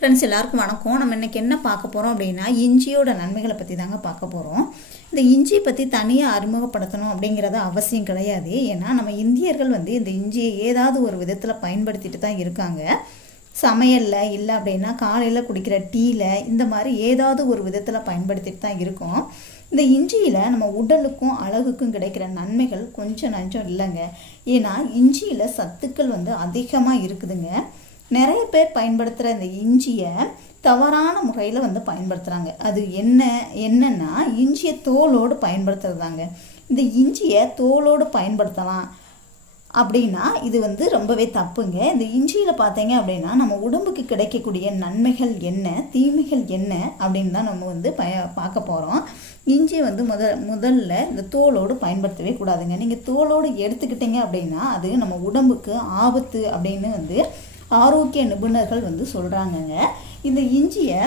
Friends எல்லாருக்கும் வணக்கம். நம்ம இன்றைக்கி என்ன பார்க்க போகிறோம் அப்படின்னா இஞ்சியோட நன்மைகளை பற்றி தாங்க பார்க்க போகிறோம் இந்த இஞ்சியை பற்றி தனியாக அறிமுகப்படுத்தணும் அப்படிங்கிறது அவசியம் கிடையாது. ஏன்னா நம்ம இந்தியர்கள் வந்து இந்த இஞ்சியை ஏதாவது ஒரு விதத்தில் பயன்படுத்திட்டு தான் இருக்காங்க. சமையலில் இல்லை அப்படின்னா காலையில் குடிக்கிற டீயில் இந்த மாதிரி ஏதாவது ஒரு விதத்தில் பயன்படுத்திட்டு தான் இருக்கோம். இந்த இஞ்சியில் நம்ம உடலுக்கும் அழகுக்கும் கிடைக்கிற நன்மைகள் கொஞ்சம் நஞ்சம் இல்லைங்க. ஏன்னா இஞ்சியில் சத்துக்கள் வந்து அதிகமாக இருக்குதுங்க. நிறைய பேர் பயன்படுத்துகிற இந்த இஞ்சியை தவறான முறையில் வந்து பயன்படுத்துகிறாங்க அது என்ன என்னன்னா இஞ்சியை தோலோடு பயன்படுத்துறதாங்க. இந்த இஞ்சியை தோலோடு பயன்படுத்தலாம் அப்படின்னா இது வந்து ரொம்பவே தப்புங்க. இந்த இஞ்சியில் பார்த்தீங்க அப்படின்னா நம்ம உடம்புக்கு கிடைக்கக்கூடிய நன்மைகள் என்ன தீமைகள் என்ன அப்படின்னு தான் நம்ம வந்து பய பார்க்க போகிறோம் இஞ்சியை வந்து முத முதல்ல இந்த தோலோடு பயன்படுத்தவே கூடாதுங்க. நீங்கள் தோலோடு எடுத்துக்கிட்டீங்க அப்படின்னா அது நம்ம உடம்புக்கு ஆபத்து அப்படின்னு வந்து ஆரோக்கிய நிபுணர்கள் வந்து சொல்கிறாங்கங்க இந்த இஞ்சியை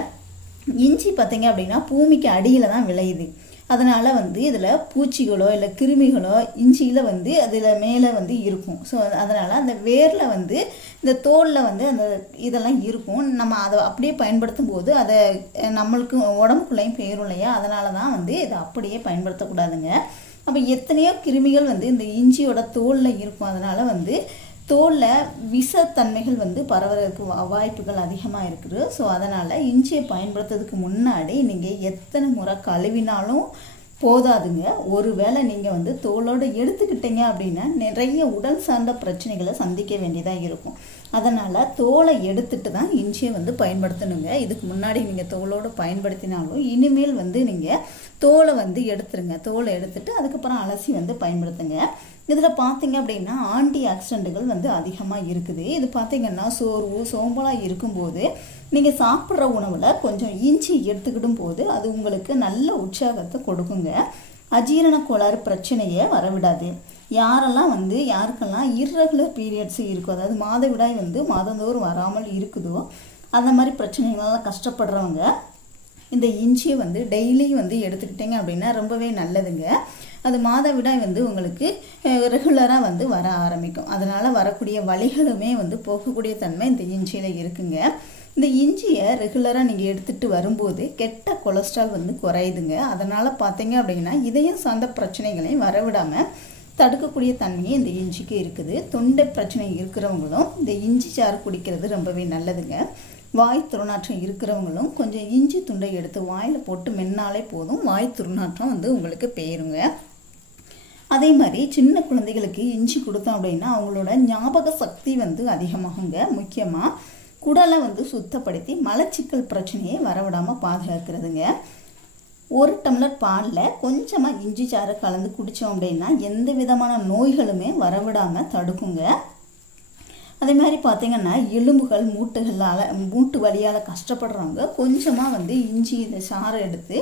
இஞ்சி பார்த்தீங்க அப்படின்னா பூமிக்கு அடியில் தான் விளையுது. அதனால் வந்து இதில் பூச்சிகளோ இல்லை கிருமிகளோ இஞ்சியில் வந்து அதில் மேலே வந்து இருக்கும். ஸோ அதனால் அந்த வேரில் வந்து இந்த தோலில் வந்து அந்த இதெல்லாம் இருக்கும். நம்ம அதை அப்படியே பயன்படுத்தும் போது அதை நம்மளுக்கு உடம்புக்குள்ளேயும் போயிடும் இல்லையா? அதனால தான் வந்து இதை அப்படியே பயன்படுத்தக்கூடாதுங்க. அப்போ எத்தனையோ கிருமிகள் வந்து இந்த இஞ்சியோட தோலில் இருக்கும். அதனால் வந்து தோலில் விஷத்தன்மைகள் வந்து பரவுறதுக்கு வாய்ப்புகள் அதிகமாக இருக்குது. ஸோ அதனால் இஞ்சியை பயன்படுத்துறதுக்கு முன்னாடி நீங்கள் எத்தனை முறை கழுவினாலும் போதாதுங்க. ஒருவேளை நீங்கள் வந்து தோலோடு எடுத்துக்கிட்டீங்க அப்படின்னா நிறைய உடல் சார்ந்த பிரச்சனைகளை சந்திக்க வேண்டியதாக இருக்கும். அதனால் தோலை எடுத்துட்டு தான் இஞ்சியை வந்து பயன்படுத்தணுங்க. இதுக்கு முன்னாடி நீங்கள் தோலோடு பயன்படுத்தினாலும் இனிமேல் வந்து நீங்கள் தோலை வந்து எடுத்துருங்க. தோலை எடுத்துட்டு அதுக்கப்புறம் அலசி வந்து பயன்படுத்துங்க. இதில் பார்த்தீங்க அப்படின்னா ஆன்டி ஆக்சிடென்ட்டுகள் வந்து அதிகமாக இருக்குது. இது பார்த்தீங்கன்னா சோர்வு சோம்பலாக இருக்கும்போது நீங்கள் சாப்பிட்ற உணவில் கொஞ்சம் இஞ்சி எடுத்துக்கிடும் போது அது உங்களுக்கு நல்ல உற்சாகத்தை கொடுக்குங்க. அஜீரண கோளாறு பிரச்சனையை வரவிடாது. யாரெல்லாம் வந்து யாருக்கெல்லாம் இர்ரெகுலர் பீரியட்ஸ் இருக்கோ அதாவது மாதவிடாய் வந்து மாதந்தோறும் வராமல் இருக்குதோ அந்த மாதிரி பிரச்சனைகளெல்லாம் கஷ்டப்படுறவங்க இந்த இஞ்சியை வந்து டெய்லியும் வந்து எடுத்துக்கிட்டிங்க அப்படின்னா ரொம்பவே நல்லதுங்க. அது மாதவிடாய் வந்து உங்களுக்கு ரெகுலராக வந்து வர ஆரம்பிக்கும். அதனால் வரக்கூடிய வழிகளுமே வந்து போகக்கூடிய தன்மை இந்த இஞ்சியில் இருக்குங்க. இந்த இஞ்சியை ரெகுலராக நீங்கள் எடுத்துகிட்டு வரும்போது கெட்ட கொலஸ்ட்ரால் வந்து குறையுதுங்க. அதனால் பார்த்தீங்க அப்படின்னா இதயம் சார்ந்த பிரச்சனைகளையும் வரவிடாமல் தடுக்கக்கூடிய தன்மையே இந்த இஞ்சிக்கு இருக்குது. தொண்டை பிரச்சனை இருக்கிறவங்களும் இந்த இஞ்சி சாறு குடிக்கிறது ரொம்பவே நல்லதுங்க. வாய் துர்நாற்றம் இருக்கிறவங்களும் கொஞ்சம் இஞ்சி துண்டை எடுத்து வாயில் போட்டு மென்னாலே போதும். வாய் துர்நாற்றம் வந்து உங்களுக்கு பெயருங்க அதே மாதிரி சின்ன குழந்தைகளுக்கு இஞ்சி கொடுத்தோம் அப்படின்னா அவங்களோட ஞாபக சக்தி வந்து அதிகமாகுங்க. முக்கியமாக குடலை வந்து சுத்தப்படுத்தி மலச்சிக்கல் பிரச்சனையை வரவிடாமல் பாதுகாக்கிறதுங்க. ஒரு டம்ளர் பாலில் கொஞ்சமாக இஞ்சி சாறு கலந்து குடித்தோம் அப்படின்னா எந்த விதமான நோய்களுமே வரவிடாமல் தடுக்குங்க. அதே மாதிரி பார்த்திங்கன்னா எலும்புகள் மூட்டுகளால் மூட்டு வழியால் கஷ்டப்படுறவங்க கொஞ்சமாக வந்து இஞ்சி இந்த சாறை எடுத்து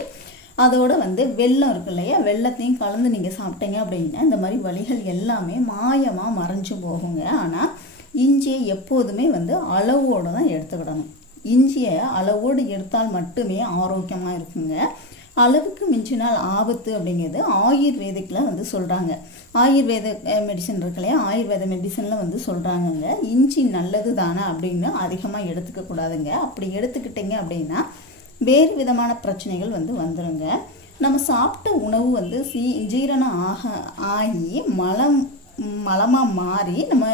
அதோட வந்து வெள்ளம் இருக்கு இல்லையா? வெள்ளத்தையும் கலந்து நீங்கள் சாப்பிட்டீங்க அப்படின்னா இந்த மாதிரி வழிகள் எல்லாமே மாயமாக மறைஞ்சு போகுங்க. ஆனால் இஞ்சியை எப்போதுமே வந்து அளவோடு தான் எடுத்துக்கிடணும். இஞ்சியை அளவோடு எடுத்தால் மட்டுமே ஆரோக்கியமாக இருக்குங்க. அளவுக்கு மிஞ்சினால் ஆபத்து அப்படிங்கிறது ஆயுர்வேதிக்கில் வந்து சொல்கிறாங்க ஆயுர்வேத மெடிசன் இருக்கு இல்லையா? ஆயுர்வேத மெடிசனில் வந்து சொல்கிறாங்கங்க இஞ்சி நல்லது தானே அப்படின்னு அதிகமாக எடுத்துக்கக்கூடாதுங்க அப்படி எடுத்துக்கிட்டிங்க அப்படின்னா வேறு விதமான பிரச்சனைகள் வந்து வந்துடுங்க நம்ம சாப்பிட்ட உணவு வந்து சீ ஜீரணம் ஆக ஆகி மலம் மலமாக மாறி நம்ம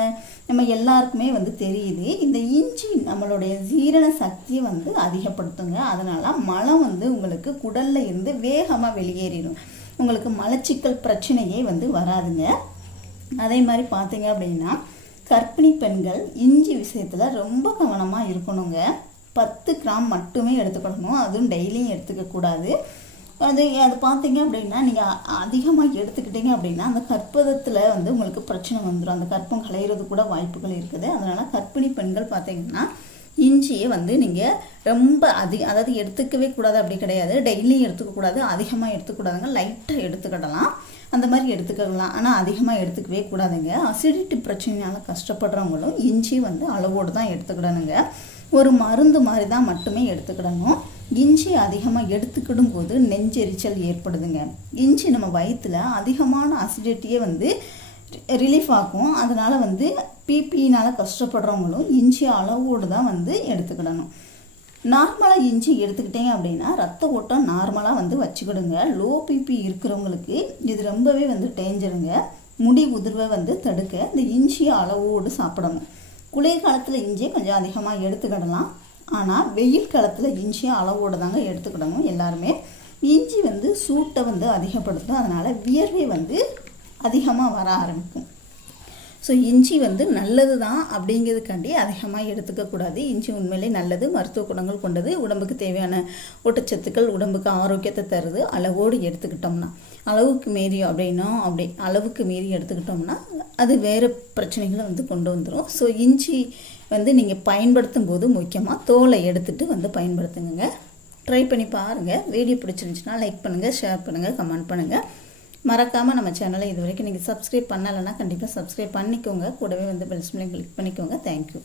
நம்ம எல்லாருக்குமே வந்து தெரியுது. இந்த இஞ்சி நம்மளுடைய ஜீரண சக்தியை வந்து அதிகப்படுத்துங்க. அதனால் மலம் வந்து உங்களுக்கு குடலில் இருந்து வேகமாக வெளியேறிடும். உங்களுக்கு மலச்சிக்கல் பிரச்சனையே வந்து வராதுங்க. அதே மாதிரி பார்த்தீங்க அப்படின்னா கர்ப்பிணி பெண்கள் இஞ்சி விஷயத்தில் ரொம்ப கவனமாக இருக்கணுங்க. பத்து கிராம் மட்டுமே எடுத்துக்கணும். அதுவும் டெய்லியும் எடுத்துக்கக்கூடாது அது அது பார்த்தீங்க அப்படின்னா நீங்கள் அதிகமாக எடுத்துக்கிட்டீங்க அப்படின்னா அந்த கற்பதத்தில் வந்து உங்களுக்கு பிரச்சனை வந்துடும் அந்த கற்பம் களையிறது கூட வாய்ப்புகள் இருக்குது. அதனால் கற்பிணி பெண்கள் பார்த்தீங்கன்னா இஞ்சியை வந்து நீங்கள் ரொம்ப அதிக அதாவது எடுத்துக்கவே கூடாது அப்படி கிடையாது. டெய்லியும் எடுத்துக்கக்கூடாது அதிகமாக எடுத்துக்கூடாதுங்க லைட்டாக எடுத்துக்கிடலாம். அந்த மாதிரி எடுத்துக்கலாம். ஆனால் அதிகமாக எடுத்துக்கவே கூடாதுங்க. அசிடிட்டி பிரச்சனையால் கஷ்டப்படுறவங்களும் இஞ்சி வந்து அளவோடு தான் எடுத்துக்கிடணுங்க. ஒரு மருந்து மாதிரி தான் மட்டுமே எடுத்துக்கிடணும். இஞ்சி அதிகமாக எடுத்துக்கிடும் போது நெஞ்செரிச்சல் ஏற்படுதுங்க. இஞ்சி நம்ம வயிற்றில் அதிகமான அசிடிட்டியே வந்து ரிலீஃப் ஆகும் அதனால் வந்து பிபினால் கஷ்டப்படுறவங்களும் இஞ்சி அளவோடு தான் வந்து எடுத்துக்கிடணும். நார்மலாக இஞ்சி எடுத்துக்கிட்டீங்க அப்படின்னா ரத்த ஓட்டம் நார்மலாக வந்து வச்சுக்கிடுங்க. லோ பிபி இருக்கிறவங்களுக்கு இது ரொம்பவே வந்து டேஞ்சருங்க முடி உதிர்வை வந்து தடுக்க இந்த இஞ்சியை அளவோடு சாப்பிடணும். குளிர்காலத்தில் இஞ்சியை கொஞ்சம் அதிகமாக எடுத்துக்கிடலாம். ஆனால் வெயில் காலத்தில் இஞ்சியை அளவோடு தாங்க எடுத்துக்கிடணும் எல்லாருமே. இஞ்சி வந்து சூட்டை வந்து அதிகப்படுத்தும். அதனால் வியர்வை வந்து அதிகமாக வர ஆரம்பிக்கும். ஸோ இஞ்சி வந்து நல்லது தான் அப்படிங்கிறதுக்காண்டி அதிகமாக எடுத்துக்கக்கூடாது இஞ்சி உண்மையிலே நல்லது. மருத்துவ குணங்கள் கொண்டது. உடம்புக்கு தேவையான ஊட்டச்சத்துக்கள் உடம்புக்கு ஆரோக்கியத்தை தருது. அளவோடு எடுத்துக்கிட்டோம்னா. அளவுக்கு மீறி அப்படின்னா அப்படி அளவுக்கு மீறி எடுத்துக்கிட்டோம்னா அது வேறு பிரச்சனைகளை வந்து கொண்டு வந்துடும் ஸோ இஞ்சி வந்து நீங்கள் பயன்படுத்தும் போது முக்கியமாக தோலை எடுத்துகிட்டு வந்து பயன்படுத்துங்க ட்ரை பண்ணி பாருங்கள் வீடியோ பிடிச்சிருந்துச்சுன்னா லைக் பண்ணுங்கள் ஷேர் பண்ணுங்கள் கமெண்ட் பண்ணுங்கள் மறக்காமல் நம்ம சேனலை இது வரைக்கும் நீங்கள் சப்ஸ்கிரைப் பண்ணலைன்னா கண்டிப்பாக சப்ஸ்கிரைப் பண்ணிக்கோங்க. கூடவே வந்து பெல்ஸ்மிலையும் கிளிக் பண்ணிக்கோங்க. தேங்க்யூ